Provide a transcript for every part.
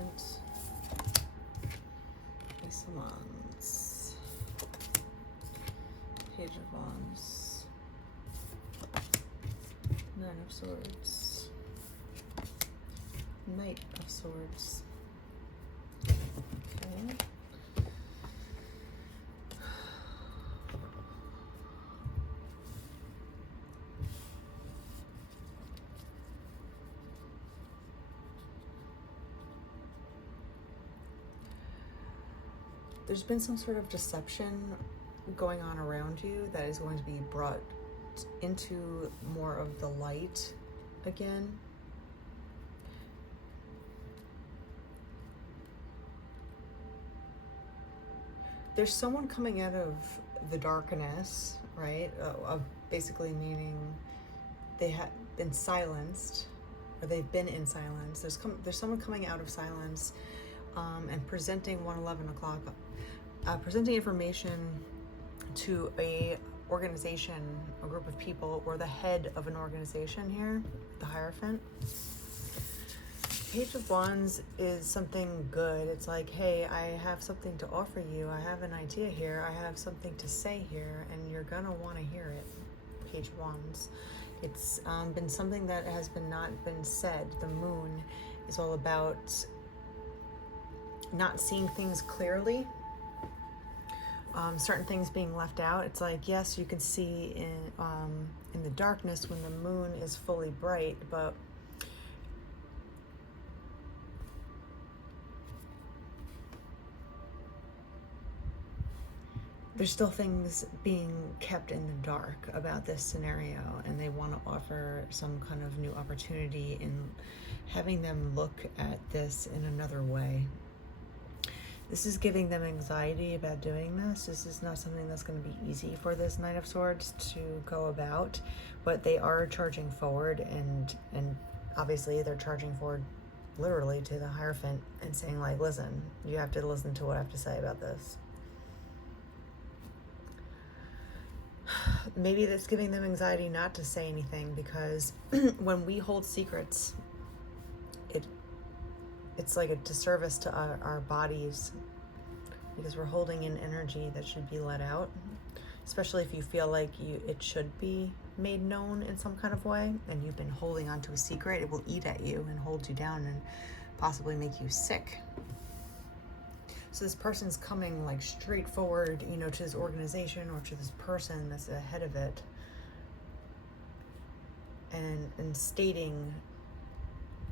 Hierophant, Ace of Wands, Page of Wands, Nine of Swords, Knight of Swords. Okay. There's been some sort of deception going on around you that is going to be brought into more of the light again. There's someone coming out of the darkness, right? Basically meaning they have been silenced, or they've been in silence. There's someone coming out of silence and presenting 1:11 o'clock, presenting information to a organization, a group of people, or the head of an organization here, the Hierophant. Page of Wands is something good. It's like, hey, I have something to offer you. I have an idea here. I have something to say here, and you're gonna want to hear it. Page of Wands. It's been something that has not been said. The moon is all about not seeing things clearly. Certain things being left out. It's like, yes, you can see in the darkness when the moon is fully bright, but there's still things being kept in the dark about this scenario, and they want to offer some kind of new opportunity in having them look at this in another way. This is giving them anxiety about doing this. This is not something that's going to be easy for this Knight of Swords to go about, but they are charging forward, and obviously they're charging forward literally to the Hierophant and saying, like, listen, you have to listen to what I have to say about this. Maybe that's giving them anxiety not to say anything, because when we hold secrets, it's like a disservice to our bodies, because we're holding in energy that should be let out, especially if you feel like it should be made known in some kind of way, and you've been holding on to a secret. It will eat at you and hold you down and possibly make you sick. So this person's coming like straight forward, you know, to this organization or to this person that's ahead of it, and stating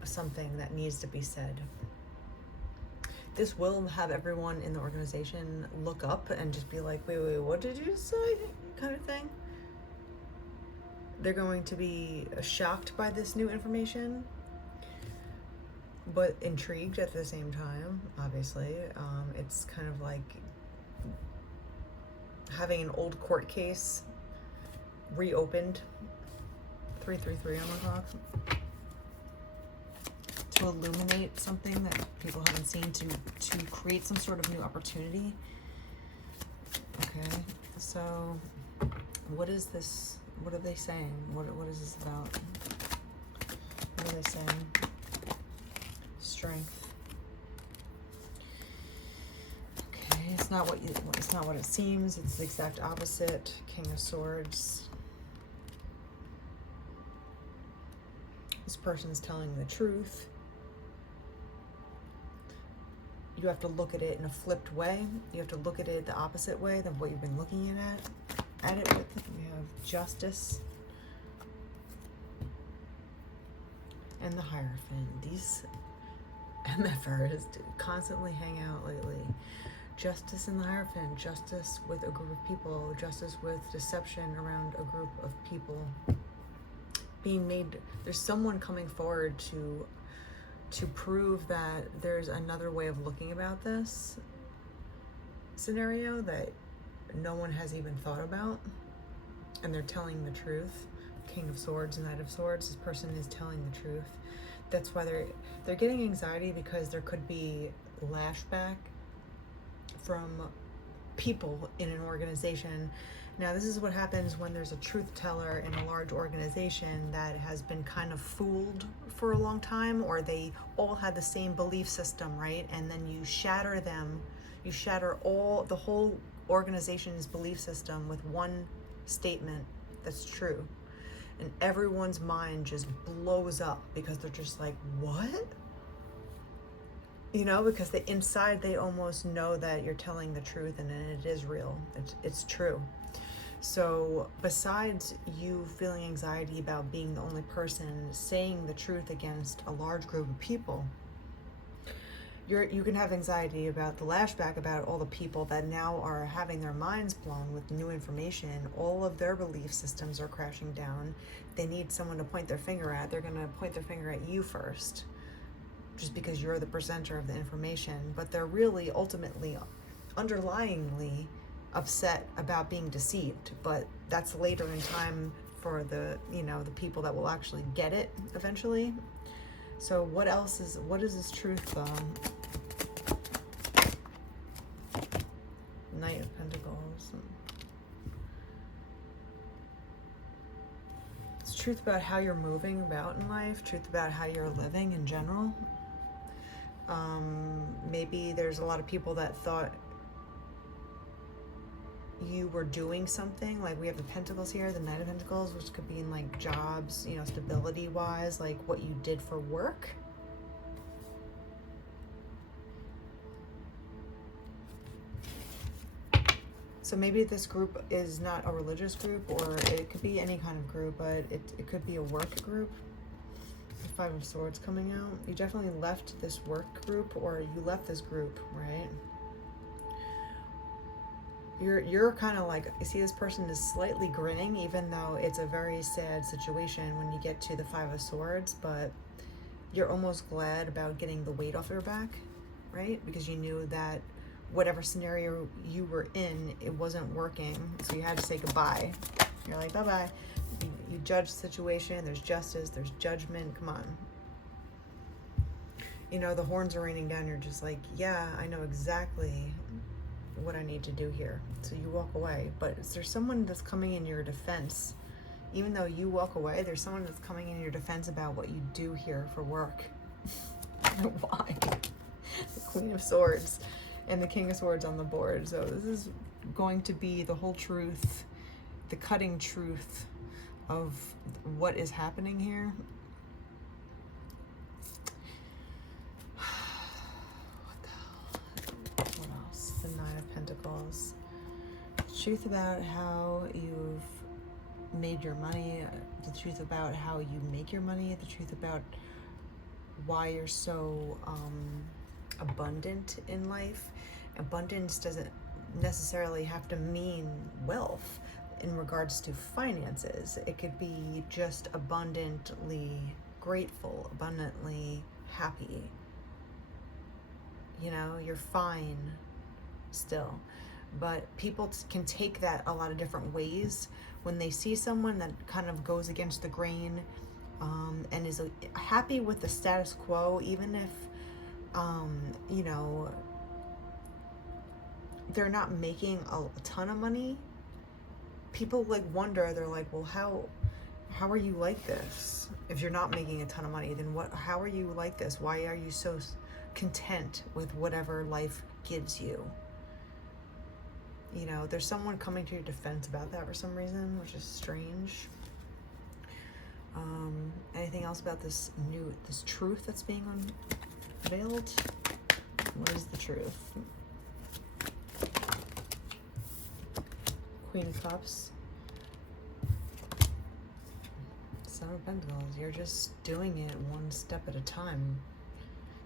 something that needs to be said. This will have everyone in the organization look up and just be like, wait, what did you say? Kind of thing. They're going to be shocked by this new information, but intrigued at the same time, obviously. It's kind of like having an old court case reopened. 333 on the clock. To illuminate something that people haven't seen, to create some sort of new opportunity. Okay, so what is this? What are they saying? What is this about? What are they saying? Strength. Okay, it's not what it seems. It's the exact opposite. King of Swords. This person's telling the truth. You have to look at it in a flipped way. You have to look at it the opposite way than what you've been looking at it with. We have Justice and the Hierophant. These MFers constantly hang out lately. Justice and the Hierophant. Justice with a group of people. Justice with deception around a group of people. Being made. There's someone coming forward to prove that there's another way of looking about this scenario that no one has even thought about, and they're telling the truth. King of Swords, Knight of Swords, this person is telling the truth. That's why they're getting anxiety, because there could be lashback from people in an organization Now, this is what happens when there's a truth teller in a large organization that has been kind of fooled for a long time, or they all had the same belief system, right? And then you shatter them, you shatter the whole organization's belief system with one statement that's true. And everyone's mind just blows up because they're just like, what? You know, because inside they almost know that you're telling the truth, and it is real. It's true. So besides you feeling anxiety about being the only person saying the truth against a large group of people, you can have anxiety about the lashback, about all the people that now are having their minds blown with new information. All of their belief systems are crashing down. They need someone to point their finger at. They're going to point their finger at you first, just because you're the presenter of the information. But they're really ultimately, underlyingly upset about being deceived. But that's later in time for the people that will actually get it eventually. So what is this truth? Knight of Pentacles. It's truth about how you're moving about in life, truth about how you're living in general. Maybe there's a lot of people that thought you were doing something. Like, we have the Pentacles here, the Knight of Pentacles, which could be in like jobs, stability wise, like what you did for work. So maybe this group is not a religious group, or it could be any kind of group, but it could be a work group. The Five of Swords coming out. You definitely left this work group, or you left this group, right? You're kind of like, you see this person is slightly grinning, even though it's a very sad situation when you get to the Five of Swords, but you're almost glad about getting the weight off your back, right? Because you knew that whatever scenario you were in, it wasn't working, so you had to say goodbye. You're like, bye-bye. You judge the situation, there's justice, there's judgment, come on. The horns are raining down, you're just like, yeah, I know exactly what I need to do here. So you walk away, but there's someone that's coming in your defense. Even though you walk away, there's someone that's coming in your defense about what you do here for work. Why? The Queen of Swords and the King of Swords on the board. So this is going to be the whole truth, the cutting truth of what is happening here. What the hell? What else? The Nine of Pentacles. Truth about how you've made your money, the truth about how you make your money, the truth about why you're so abundant in life. Abundance doesn't necessarily have to mean wealth in regards to finances. It could be just abundantly grateful, abundantly happy. You're fine still. But people can take that a lot of different ways. When they see someone that kind of goes against the grain, and is happy with the status quo, even if they're not making a ton of money, people wonder, they're like, well, how are you like this? If you're not making a ton of money, then how are you like this? Why are you so content with whatever life gives you? There's someone coming to your defense about that for some reason, which is strange. Anything else about this truth that's being unveiled? What is the truth? Queen of Cups. Son of Pentacles. You're just doing it one step at a time.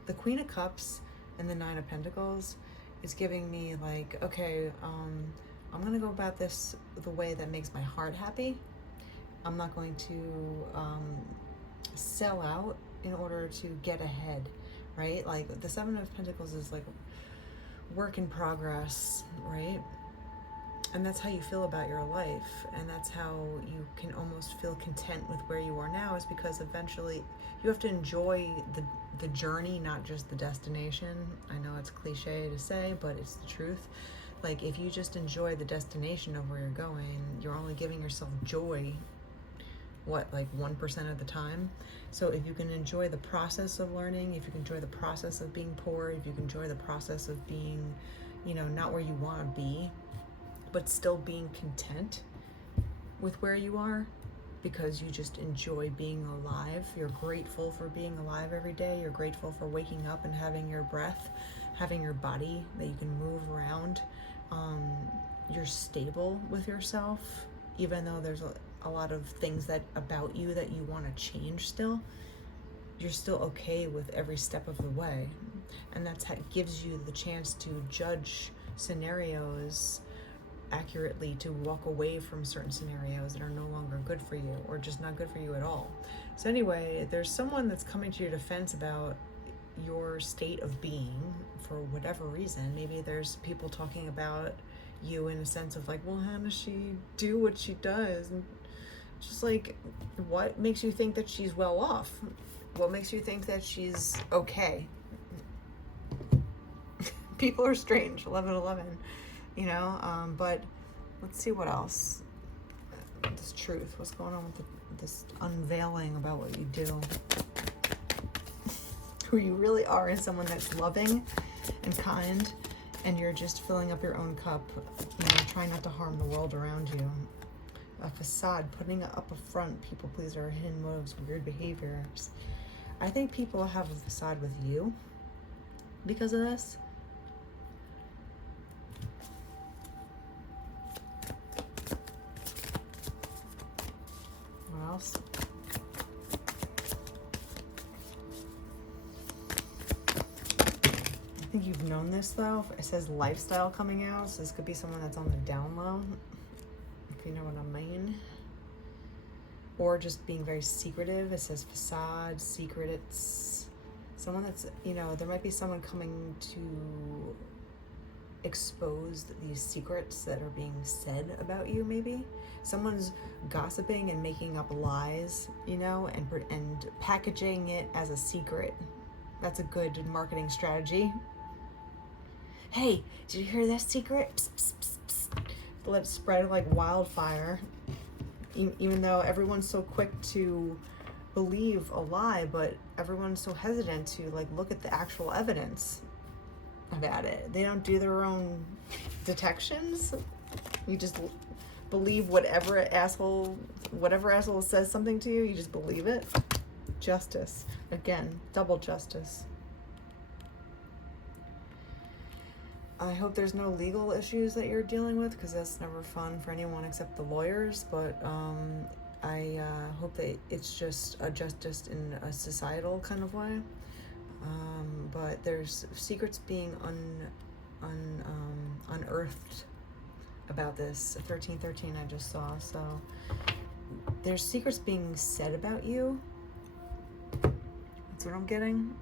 The Queen of Cups and the Nine of Pentacles is giving me like, okay, I'm gonna go about this the way that makes my heart happy. I'm not going to sell out in order to get ahead, right? Like the Seven of Pentacles is like work in progress, right? And that's how you feel about your life, and that's how you can almost feel content with where you are now, is because eventually you have to enjoy the journey, not just the destination. I know it's cliche to say, but it's the truth. Like, if you just enjoy the destination of where you're going, you're only giving yourself joy, like 1% of the time. So if you can enjoy the process of learning, if you can enjoy the process of being poor, if you can enjoy the process of being, not where you want to be, but still being content with where you are, because you just enjoy being alive. You're grateful for being alive every day. You're grateful for waking up and having your breath, having your body that you can move around. You're stable with yourself, even though there's a lot of things about you that you want to change still. You're still okay with every step of the way. And that's how it gives you the chance to judge scenarios accurately, to walk away from certain scenarios that are no longer good for you, or just not good for you at all. So anyway, there's someone that's coming to your defense about your state of being for whatever reason. Maybe there's people talking about you in a sense of like, well, how does she do what she does? And just like, what makes you think that she's well off? What makes you think that she's okay? People are strange. 11/11. But let's see what else. This truth, what's going on with this unveiling about what you do. Who you really are is someone that's loving and kind, and you're just filling up your own cup, trying not to harm the world around you. A facade, putting up a front, people pleaser, hidden motives, weird behaviors. I think people have a facade with you because of this. What else? I think you've known this though. It says lifestyle coming out, so this could be someone that's on the down low, if you know what I mean. Or just being very secretive. It says facade, secret. It's someone that's, there might be someone coming to expose these secrets that are being said about you, maybe. Someone's gossiping and making up lies, and packaging it as a secret. That's a good marketing strategy. Hey, did you hear that secret? Psst, psst, psst, psst. Let it spread like wildfire. Even though everyone's so quick to believe a lie, but everyone's so hesitant to look at the actual evidence about it. They don't do their own detections. You just believe whatever asshole says something to you, you just believe it. Justice. Again, double justice. I hope there's no legal issues that you're dealing with, because that's never fun for anyone except the lawyers, but I hope that it's just a justice in a societal kind of way. But there's secrets being unearthed about this. 1313 I just saw, so there's secrets being said about you. That's what I'm getting.